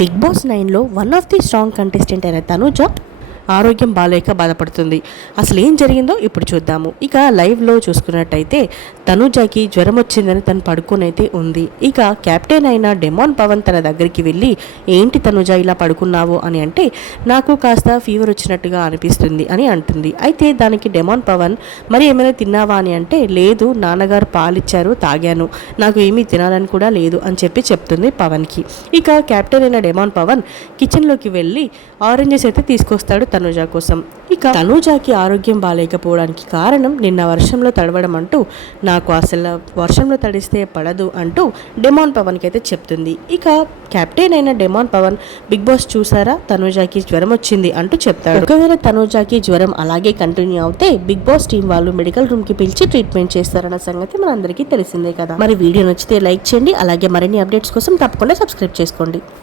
Big boss 9లో one of the strong contestant అయిన తనుజ ఆరోగ్యం బాలేక బాధపడుతుంది. అసలు ఏం జరిగిందో ఇప్పుడు చూద్దాము. ఇక లైవ్లో చూసుకున్నట్టయితే తనుజకి జ్వరం వచ్చిందని తను పడుకునైతే ఉంది. ఇక కెప్టెన్ అయిన డెమాన్ పవన్ తన దగ్గరికి వెళ్ళి, ఏంటి తనుజ ఇలా పడుకున్నావు అని అంటే, నాకు కాస్త ఫీవర్ వచ్చినట్టుగా అనిపిస్తుంది అని అంటుంది. అయితే దానికి డెమాన్ పవన్, మరి ఏమైనా తిన్నావా అని అంటే, లేదు నాన్నగారు పాలిచ్చారు తాగాను, నాకు ఏమీ తినాలని కూడా లేదు అని చెప్పి చెప్తుంది పవన్కి. ఇక కెప్టెన్ అయిన డెమాన్ పవన్ కిచెన్లోకి వెళ్ళి ఆరెంజెస్ అయితే తీసుకొస్తాడు తనుజ కోసం. ఇక తనుజకి ఆరోగ్యం బాగాలేకపోవడానికి కారణం నిన్న వర్షంలో తడవడం అంటూ, నాకు అసలు వర్షంలో తడిస్తే పడదు అంటూ డెమాన్ పవన్కి అయితే చెప్తుంది. ఇక కెప్టెన్ అయిన డెమాన్ పవన్, బిగ్ బాస్ చూసారా తనుజకి జ్వరం వచ్చింది అంటూ చెప్తాడు. ఒకవేళ తనుజకి జ్వరం అలాగే కంటిన్యూ అవుతే బిగ్ బాస్ టీం వాళ్ళు మెడికల్ రూమ్ కి పిలిచి ట్రీట్మెంట్ చేస్తారన్న సంగతి మనందరికీ తెలిసిందే కదా. మరి వీడియో నచ్చితే లైక్ చేయండి, అలాగే మరిన్ని అప్డేట్స్ కోసం తప్పకుండా సబ్స్క్రైబ్ చేసుకోండి.